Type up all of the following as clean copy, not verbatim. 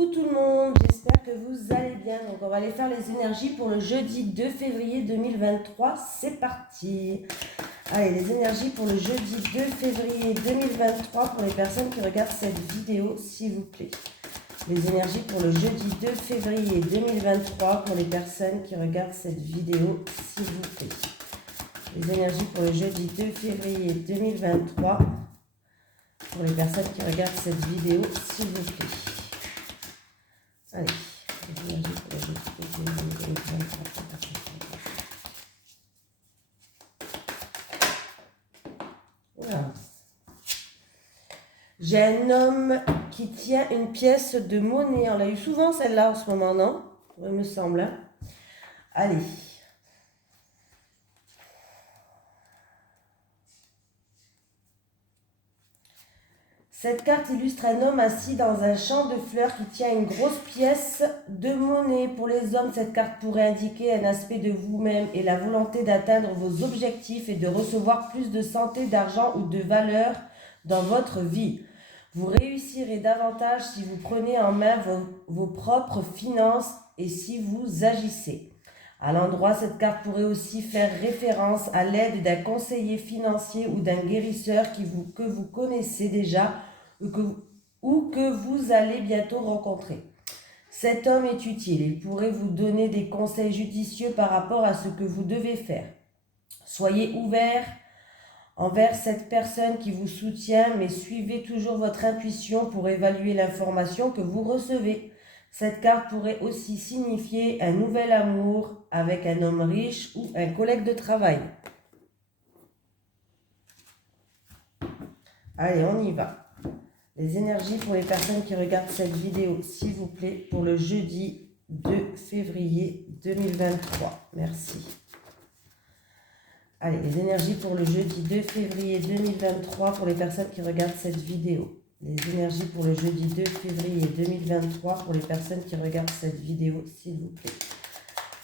Coucou tout le monde, j'espère que vous allez bien. Donc on va aller faire les énergies pour le jeudi 2 février 2023. C'est parti. Allez, les énergies pour le jeudi 2 février 2023 pour les personnes qui regardent cette vidéo, s'il vous plaît. Les énergies pour le jeudi 2 février 2023 pour les personnes qui regardent cette vidéo, s'il vous plaît. Les énergies pour le jeudi 2 février 2023 pour les personnes qui regardent cette vidéo, s'il vous plaît. Allez, les énergies pour le jeudi 2 février 2023 pour les personnes qui regardent. Oula. J'ai un homme qui tient une pièce de monnaie. On l'a eu souvent celle-là en ce moment, non? Il me semble. Hein? Allez. Cette carte illustre un homme assis dans un champ de fleurs qui tient une grosse pièce de monnaie. Pour les hommes, cette carte pourrait indiquer un aspect de vous-même et la volonté d'atteindre vos objectifs et de recevoir plus de santé, d'argent ou de valeur dans votre vie. Vous réussirez davantage si vous prenez en main vos propres finances et si vous agissez. À l'endroit, cette carte pourrait aussi faire référence à l'aide d'un conseiller financier ou d'un guérisseur que vous connaissez déjà ou que vous allez bientôt rencontrer. Cet homme est utile. Il pourrait vous donner des conseils judicieux par rapport à ce que vous devez faire. Soyez ouvert envers cette personne qui vous soutient, mais suivez toujours votre intuition pour évaluer l'information que vous recevez. Cette carte pourrait aussi signifier un nouvel amour avec un homme riche ou un collègue de travail. Allez, on y va. Les énergies pour les personnes qui regardent cette vidéo, s'il vous plaît, pour le jeudi 2 février 2023. Merci. Allez, les énergies pour le jeudi 2 février 2023 pour les personnes qui regardent cette vidéo. Les énergies pour le jeudi 2 février 2023 pour les personnes qui regardent cette vidéo, s'il vous plaît.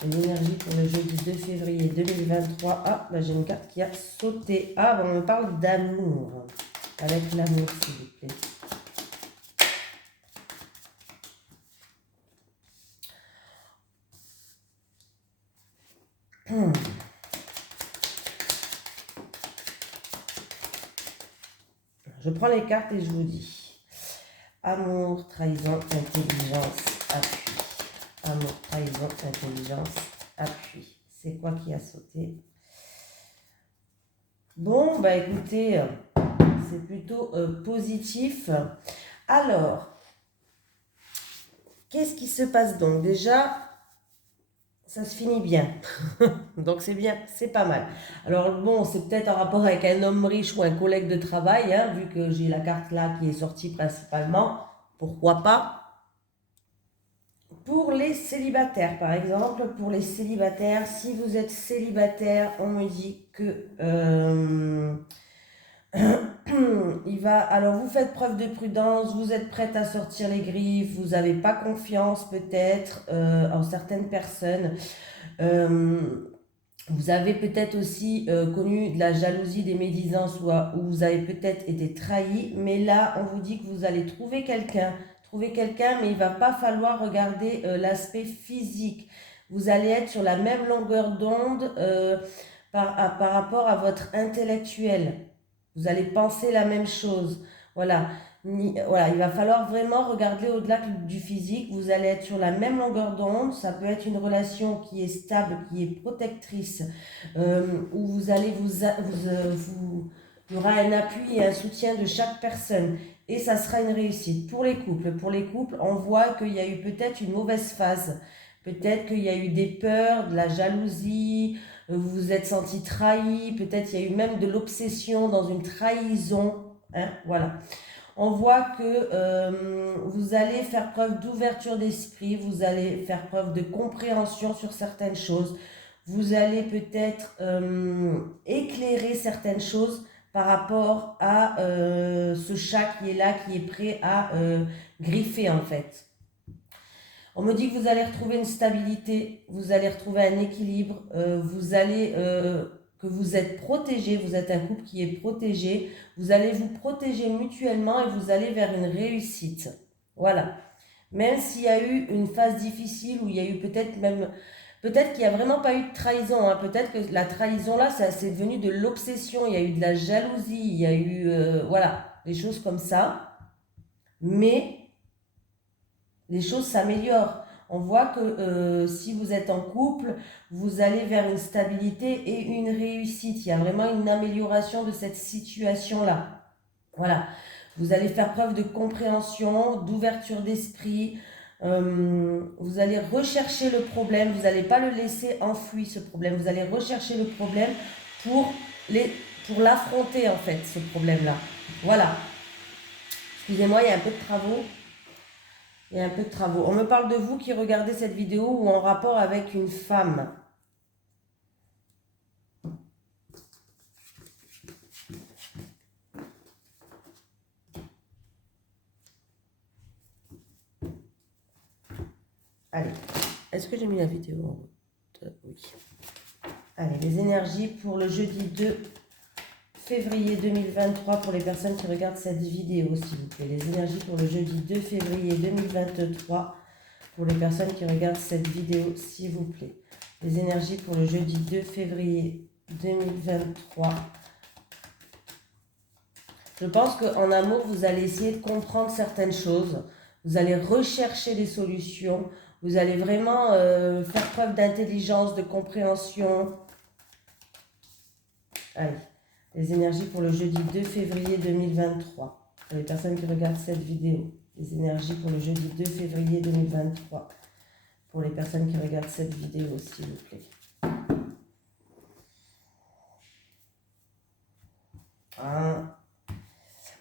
Les énergies pour le jeudi 2 février 2023. Ah, bah j'ai une carte qui a sauté. Ah, bah on me parle d'amour. Avec l'amour, s'il vous plaît. Je prends les cartes et je vous dis. Amour, trahison, intelligence, appui. Amour, trahison, intelligence, appui. C'est quoi qui a sauté? Bon, bah écoutez, c'est plutôt positif. Alors, qu'est-ce qui se passe donc? Déjà, ça se finit bien. Donc c'est bien, c'est pas mal. Alors bon, c'est peut-être en rapport avec un homme riche ou un collègue de travail, hein, vu que j'ai la carte là qui est sortie principalement. Pourquoi pas? Pour les célibataires, par exemple, pour les célibataires, si vous êtes célibataire, on me dit que alors vous faites preuve de prudence, vous êtes prête à sortir les griffes, vous n'avez pas confiance peut-être en certaines personnes. Vous avez peut-être aussi connu de la jalousie, des médisances ou vous avez peut-être été trahi, mais là on vous dit que vous allez trouver quelqu'un, mais il ne va pas falloir regarder l'aspect physique. Vous allez être sur la même longueur d'onde par rapport à votre intellectuel. Vous allez penser la même chose. Voilà. Voilà, il va falloir vraiment regarder au-delà du physique. Vous allez être sur la même longueur d'onde. Ça peut être une relation qui est stable, qui est protectrice, où vous allez il y aura un appui et un soutien de chaque personne. Et ça sera une réussite. Pour les couples, on voit qu'il y a eu peut-être une mauvaise phase. Peut-être qu'il y a eu des peurs, de la jalousie, vous vous êtes senti trahi, peut-être il y a eu même de l'obsession dans une trahison. Hein, voilà. On voit que vous allez faire preuve d'ouverture d'esprit, vous allez faire preuve de compréhension sur certaines choses. Vous allez peut-être éclairer certaines choses par rapport à ce chat qui est là, qui est prêt à griffer en fait. On me dit que vous allez retrouver une stabilité, vous allez retrouver un équilibre, que vous êtes protégé, vous êtes un couple qui est protégé, vous allez vous protéger mutuellement et vous allez vers une réussite. Voilà. Même s'il y a eu une phase difficile où il y a eu peut-être qu'il n'y a vraiment pas eu de trahison, hein. Peut-être que la trahison là, c'est devenu de l'obsession, il y a eu de la jalousie, il y a eu, voilà, des choses comme ça. Mais les choses s'améliorent. On voit que si vous êtes en couple, vous allez vers une stabilité et une réussite. Il y a vraiment une amélioration de cette situation-là. Voilà. Vous allez faire preuve de compréhension, d'ouverture d'esprit. Vous allez rechercher le problème. Vous n'allez pas le laisser enfoui, ce problème. Vous allez rechercher le problème pour l'affronter, en fait, ce problème-là. Voilà. Excusez-moi, il y a un peu de travaux. Il y a un peu de travaux. On me parle de vous qui regardez cette vidéo ou en rapport avec une femme. Allez, est-ce que j'ai mis la vidéo en route? Oui. Allez, les énergies pour le jeudi 2 février 2023 pour les personnes qui regardent cette vidéo, s'il vous plaît. Les énergies pour le jeudi 2 février 2023 pour les personnes qui regardent cette vidéo, s'il vous plaît. Les énergies pour le jeudi 2 février 2023. Je pense qu'en amour, vous allez essayer de comprendre certaines choses. Vous allez rechercher des solutions. Vous allez vraiment faire preuve d'intelligence, de compréhension. Allez, les énergies pour le jeudi 2 février 2023. Pour les personnes qui regardent cette vidéo. Les énergies pour le jeudi 2 février 2023. Pour les personnes qui regardent cette vidéo, s'il vous plaît.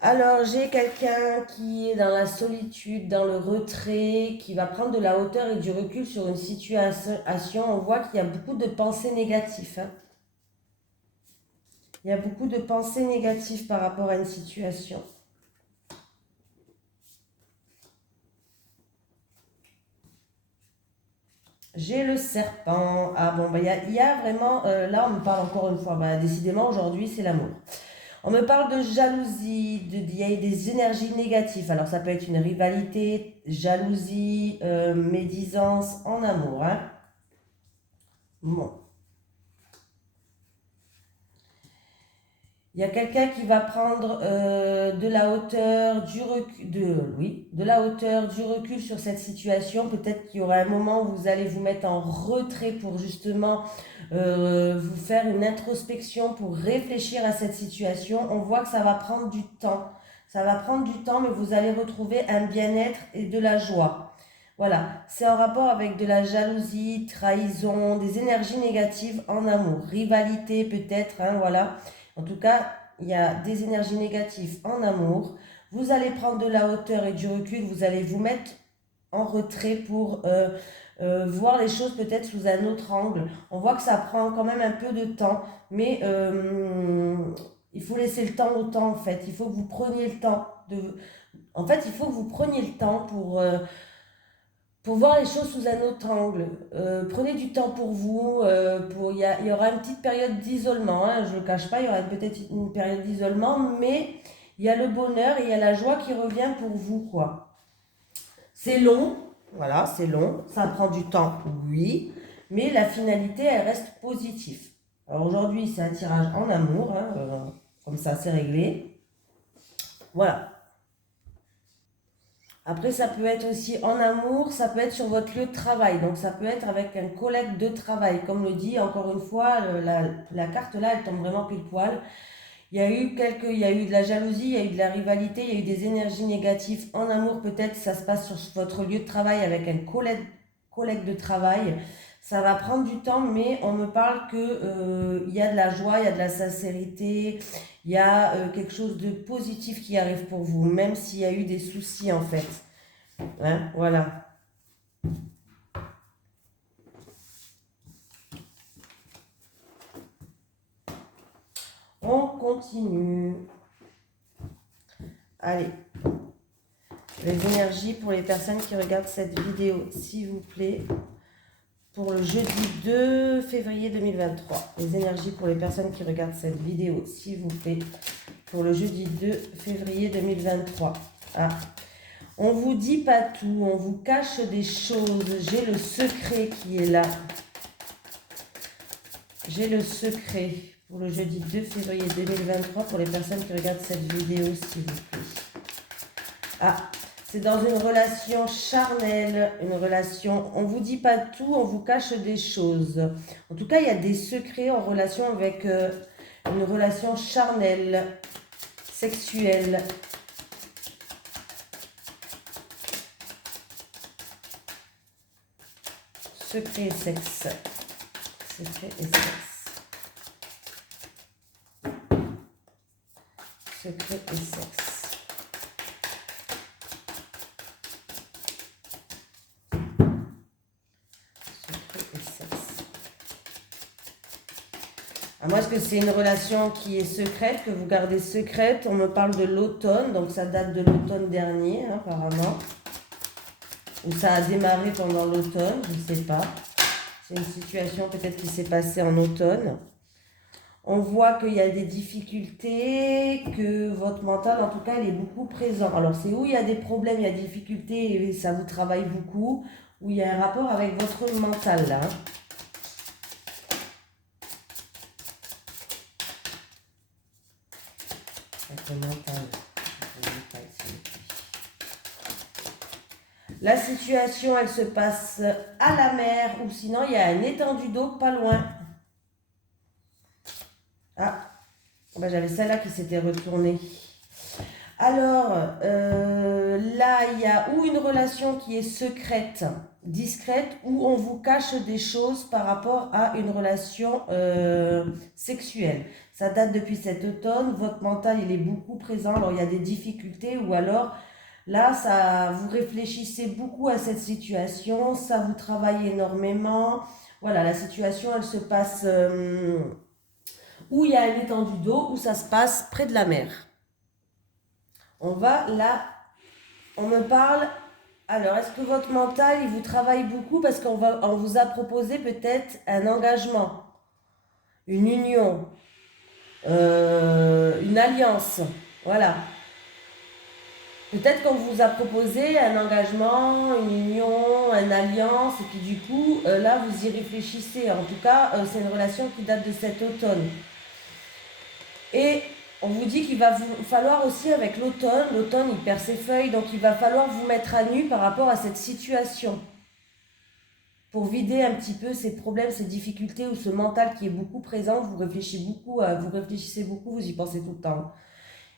Alors, j'ai quelqu'un qui est dans la solitude, dans le retrait, qui va prendre de la hauteur et du recul sur une situation. On voit qu'il y a beaucoup de pensées négatives, hein. Il y a beaucoup de pensées négatives par rapport à une situation. J'ai le serpent. Ah bon, bah, il y a vraiment... là, on me parle encore une fois. Bah, décidément, aujourd'hui, c'est l'amour. On me parle de jalousie, il y a des énergies négatives. Alors, ça peut être une rivalité, jalousie, médisance en amour, hein. Bon. Il y a quelqu'un qui va prendre de la hauteur, du recul, de la hauteur, du recul sur cette situation. Peut-être qu'il y aura un moment où vous allez vous mettre en retrait pour justement vous faire une introspection, pour réfléchir à cette situation. On voit que ça va prendre du temps. Ça va prendre du temps, mais vous allez retrouver un bien-être et de la joie. Voilà, c'est en rapport avec de la jalousie, trahison, des énergies négatives en amour, rivalité peut-être, hein, voilà. En tout cas, il y a des énergies négatives en amour. Vous allez prendre de la hauteur et du recul, vous allez vous mettre en retrait pour voir les choses peut-être sous un autre angle. On voit que ça prend quand même un peu de temps, mais il faut laisser le temps au temps en fait. Il faut que vous preniez le temps de... En fait, il faut que vous preniez le temps pour voir les choses sous un autre angle. Prenez du temps pour vous. Il y aura une petite période d'isolement, hein, je ne le cache pas, il y aura peut-être une période d'isolement, mais il y a le bonheur et il y a la joie qui revient pour vous, quoi. C'est long, voilà, c'est long, ça prend du temps, oui, mais la finalité, elle reste positive. Alors aujourd'hui, c'est un tirage en amour, hein, comme ça, c'est réglé. Voilà. Après, ça peut être aussi en amour, ça peut être sur votre lieu de travail. Donc, ça peut être avec un collègue de travail. Comme le dit, encore une fois, la carte là, elle tombe vraiment pile poil. Il y a eu de la jalousie, il y a eu de la rivalité, il y a eu des énergies négatives. En amour, peut-être, ça se passe sur votre lieu de travail avec un collègue de travail. Ça va prendre du temps, mais on me parle que il y a de la joie, il y a de la sincérité, il y a quelque chose de positif qui arrive pour vous, même s'il y a eu des soucis en fait. Hein, voilà. On continue. Allez. Les énergies pour les personnes qui regardent cette vidéo, s'il vous plaît. Pour le jeudi 2 février 2023. Les énergies pour les personnes qui regardent cette vidéo, s'il vous plaît. Pour le jeudi 2 février 2023. Ah. On vous dit pas tout, on vous cache des choses. J'ai le secret qui est là. J'ai le secret pour le jeudi 2 février 2023 pour les personnes qui regardent cette vidéo, s'il vous plaît. Ah, c'est dans une relation charnelle, une relation, on vous dit pas tout, on vous cache des choses. En tout cas, il y a des secrets en relation avec une relation charnelle, sexuelle. Secret et sexe. Secret et sexe. Secret et sexe. Moi, est-ce que c'est une relation qui est secrète, que vous gardez secrète? On me parle de l'automne, donc ça date de l'automne dernier, hein, apparemment. Ou ça a démarré pendant l'automne, je ne sais pas. C'est une situation peut-être qui s'est passée en automne. On voit qu'il y a des difficultés, que votre mental, en tout cas, il est beaucoup présent. Alors, c'est où il y a des problèmes, il y a des difficultés et ça vous travaille beaucoup, où il y a un rapport avec votre mental, là. La situation, elle se passe à la mer ou sinon il y a un étendue d'eau pas loin. Ah, ben, j'avais celle-là qui s'était retournée. Alors, là, il y a ou une relation qui est secrète, discrète, ou on vous cache des choses par rapport à une relation sexuelle. Ça date depuis cet automne, votre mental, il est beaucoup présent, alors il y a des difficultés, ou alors, là, ça, vous réfléchissez beaucoup à cette situation, ça vous travaille énormément. Voilà, la situation, elle se passe où il y a une étendue d'eau, où ça se passe près de la mer. On va là, on me parle. Alors, est-ce que votre mental, il vous travaille beaucoup parce on vous a proposé peut-être un engagement, une union, une alliance, voilà. Peut-être qu'on vous a proposé un engagement, une union, une alliance, et puis du coup, là, vous y réfléchissez. En tout cas, c'est une relation qui date de cet automne. Et on vous dit qu'il va vous falloir aussi avec l'automne, l'automne il perd ses feuilles, donc il va falloir vous mettre à nu par rapport à cette situation. Pour vider un petit peu ces problèmes, ces difficultés ou ce mental qui est beaucoup présent, vous réfléchissez beaucoup, vous y pensez tout le temps.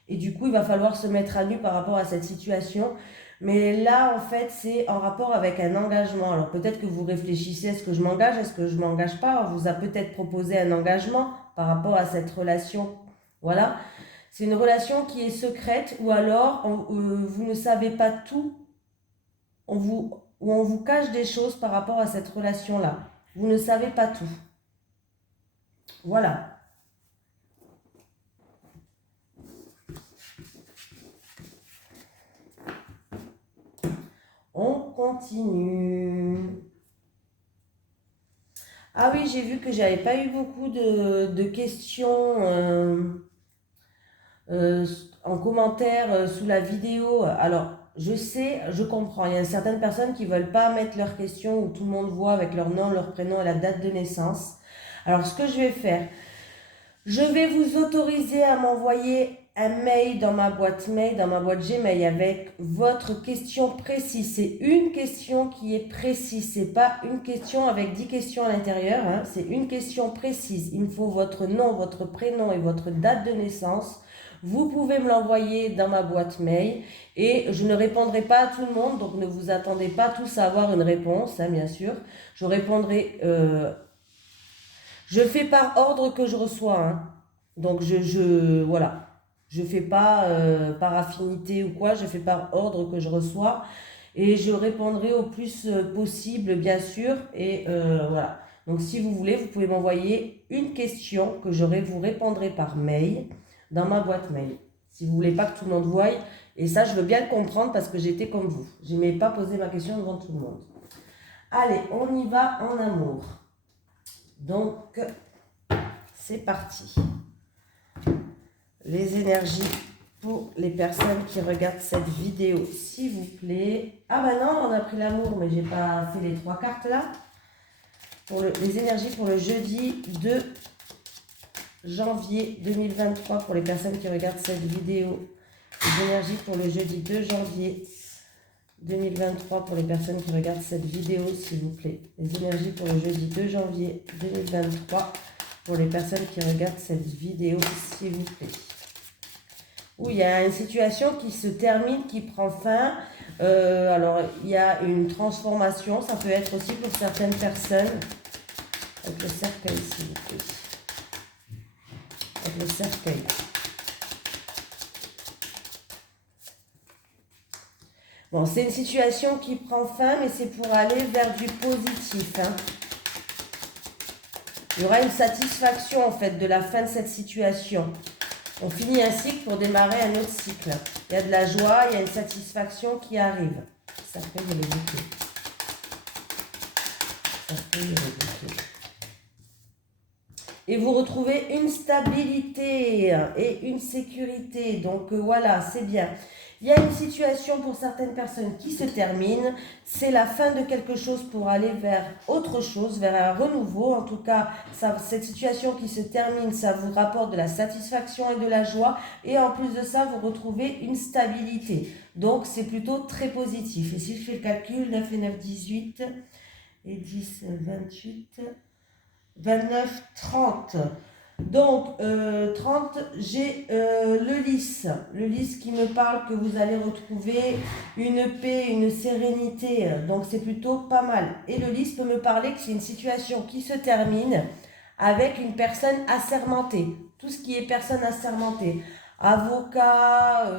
Et du coup, il va falloir se mettre à nu par rapport à cette situation. Mais là, en fait, c'est en rapport avec un engagement. Alors peut-être que vous réfléchissez, est-ce que je m'engage, est-ce que je ne m'engage pas? On vous a peut-être proposé un engagement par rapport à cette relation. Voilà. C'est une relation qui est secrète ou alors vous ne savez pas tout. On vous cache des choses par rapport à cette relation-là. Vous ne savez pas tout. Voilà. On continue. Ah oui, j'ai vu que j'avais pas eu beaucoup de questions en commentaire sous la vidéo. Alors, je sais, je comprends. Il y a certaines personnes qui ne veulent pas mettre leurs questions où tout le monde voit avec leur nom, leur prénom et la date de naissance. Alors, ce que je vais faire, je vais vous autoriser à m'envoyer un mail dans ma boîte mail, dans ma boîte Gmail avec votre question précise. C'est une question qui est précise. C'est pas une question avec 10 questions à l'intérieur. Hein. C'est une question précise. Il me faut votre nom, votre prénom et votre date de naissance. Vous pouvez me l'envoyer dans ma boîte mail et je ne répondrai pas à tout le monde. Donc ne vous attendez pas tous à avoir une réponse, hein, bien sûr. Je répondrai... je fais par ordre que je reçois. Hein. Donc voilà. Je fais pas par affinité ou quoi, je fais par ordre que je reçois et je répondrai au plus possible bien sûr et voilà. Donc si vous voulez, vous pouvez m'envoyer une question que vous répondrai par mail dans ma boîte mail. Si vous voulez pas que tout le monde voie, et ça je veux bien le comprendre parce que j'étais comme vous. Je n'aimais pas poser ma question devant tout le monde. Allez, on y va en amour. Donc, c'est parti. Les énergies pour les personnes qui regardent cette vidéo, s'il vous plaît. Ah bah non, on a pris l'amour, mais j'ai pas fait les 3 cartes là. Pour les énergies pour le jeudi 2 janvier 2023 pour les personnes qui regardent cette vidéo. Les énergies pour le jeudi 2 janvier 2023 pour les personnes qui regardent cette vidéo, s'il vous plaît. Les énergies pour le jeudi 2 janvier 2023 pour les personnes qui regardent cette vidéo, s'il vous plaît. Où il y a une situation qui se termine, qui prend fin. Alors, il y a une transformation. Ça peut être aussi pour certaines personnes. Avec le cercueil, s'il vous plaît. Avec le cercueil. Bon, c'est une situation qui prend fin, mais c'est pour aller vers du positif. Hein. Il y aura une satisfaction, en fait, de la fin de cette situation. On finit un cycle pour démarrer un autre cycle. Il y a de la joie, il y a une satisfaction qui arrive. Ça fait le bouquet. Ça fait le bouquet. Et vous retrouvez une stabilité et une sécurité. Donc voilà, c'est bien. Il y a une situation pour certaines personnes qui se termine. C'est la fin de quelque chose pour aller vers autre chose, vers un renouveau. En tout cas, cette situation qui se termine, ça vous rapporte de la satisfaction et de la joie. Et en plus de ça, vous retrouvez une stabilité. Donc, c'est plutôt très positif. Et si je fais le calcul, 9 et 9, 18 et 10, 28, 29, 30. Donc, 30, j'ai le lys. Le lys qui me parle que vous allez retrouver une paix, une sérénité. Donc, c'est plutôt pas mal. Et le lys peut me parler que c'est une situation qui se termine avec une personne assermentée. Tout ce qui est personne assermentée. Avocat,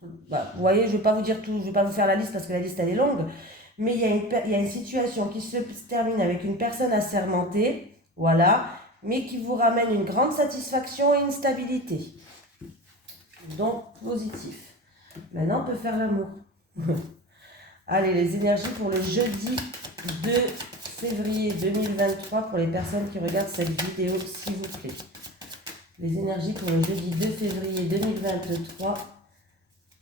vous voyez, je ne vais pas vous dire tout, je ne vais pas vous faire la liste parce que la liste, elle est longue. Mais il y a une situation qui se termine avec une personne assermentée. Voilà, mais qui vous ramène une grande satisfaction et une stabilité. Donc, positif. Maintenant, on peut faire l'amour. Allez, les énergies pour le jeudi 2 février 2023 pour les personnes qui regardent cette vidéo, s'il vous plaît. Les énergies pour le jeudi 2 février 2023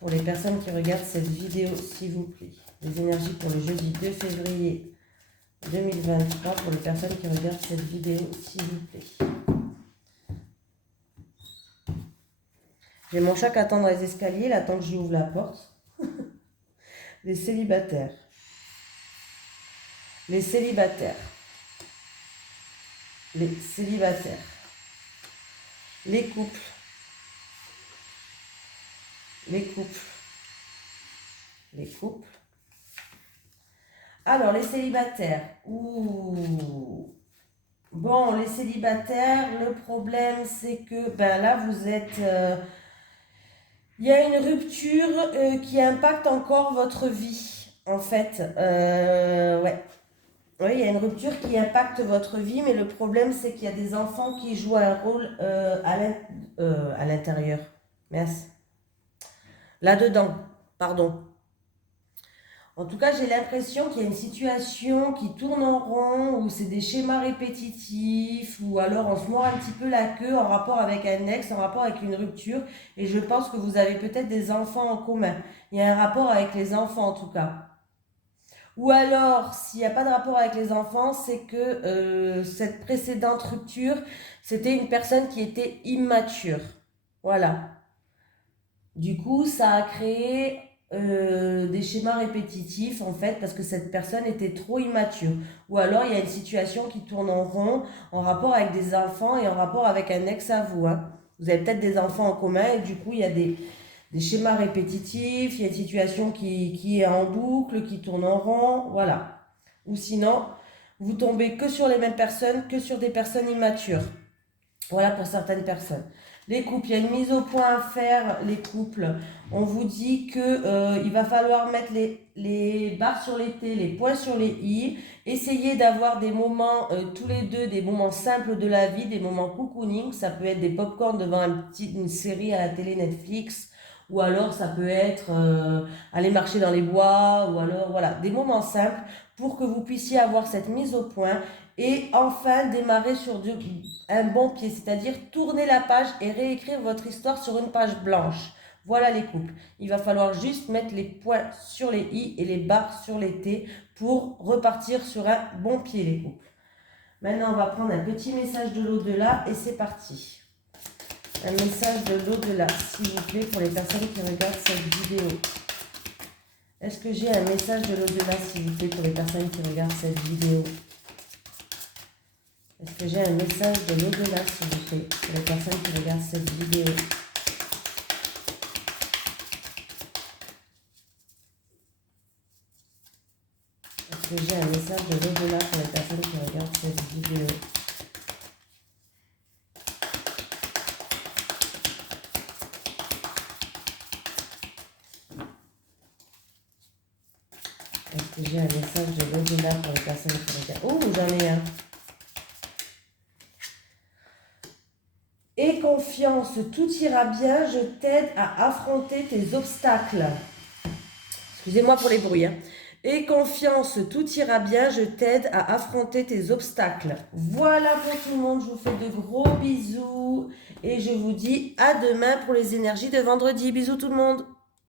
pour les personnes qui regardent cette vidéo, s'il vous plaît. Les énergies pour le jeudi 2 février 2023 pour les personnes qui regardent cette vidéo, s'il vous plaît. J'ai mon chat qui attend dans les escaliers, il attend que je lui ouvre la porte. Les célibataires. Les célibataires. Les célibataires. Les couples. Les couples. Les couples. Alors, les célibataires. Ouh. Bon, les célibataires, le problème, c'est que, ben là, vous êtes... il y a une rupture qui impacte encore votre vie, en fait. Ouais. Oui, il y a une rupture qui impacte votre vie, mais le problème, c'est qu'il y a des enfants qui jouent un rôle à l'intérieur. Merci. Là-dedans, pardon. En tout cas, j'ai l'impression qu'il y a une situation qui tourne en rond, où c'est des schémas répétitifs, ou alors on se mord un petit peu la queue en rapport avec un ex, en rapport avec une rupture. Et je pense que vous avez peut-être des enfants en commun. Il y a un rapport avec les enfants en tout cas. Ou alors, s'il n'y a pas de rapport avec les enfants, c'est que cette précédente rupture, c'était une personne qui était immature. Voilà. Du coup, ça a créé des schémas répétitifs, en fait, parce que cette personne était trop immature. Ou alors, il y a une situation qui tourne en rond, en rapport avec des enfants et en rapport avec un ex à vous. Hein. Vous avez peut-être des enfants en commun et du coup, il y a des schémas répétitifs, il y a une situation qui est en boucle, qui tourne en rond, voilà. Ou sinon, vous tombez que sur les mêmes personnes, que sur des personnes immatures. Voilà pour certaines personnes. Les couples, il y a une mise au point à faire, les couples. On vous dit que il va falloir mettre les barres sur les T, les points sur les I. Essayez d'avoir des moments, tous les deux, des moments simples de la vie, des moments cocooning. Ça peut être des pop-corn devant une série à la télé Netflix. Ou alors ça peut être aller marcher dans les bois. Ou alors, voilà, des moments simples pour que vous puissiez avoir cette mise au point. Et enfin démarrer sur un bon pied, c'est-à-dire tourner la page et réécrire votre histoire sur une page blanche. Voilà les couples. Il va falloir juste mettre les points sur les i et les barres sur les t pour repartir sur un bon pied les couples. Maintenant, on va prendre un petit message de l'au-delà et c'est parti. Un message de l'au-delà, s'il vous plaît, pour les personnes qui regardent cette vidéo. Est-ce que j'ai un message de l'au-delà, s'il vous plaît, pour les personnes qui regardent cette vidéo? Est-ce que j'ai un message de l'au-delà, s'il vous plaît, pour les personnes qui regardent cette vidéo? Est-ce que j'ai un message de l'au-delà pour les personnes qui regardent cette vidéo? Est-ce que j'ai un message de l'au-delà pour les personnes qui regardent? Oh, j'en ai un. Aie confiance, tout ira bien, je t'aide à affronter tes obstacles. Excusez-moi pour les bruits. Aie confiance, tout ira bien, je t'aide à affronter tes obstacles. Voilà pour tout le monde, je vous fais de gros bisous et je vous dis à demain pour les énergies de vendredi. Bisous tout le monde.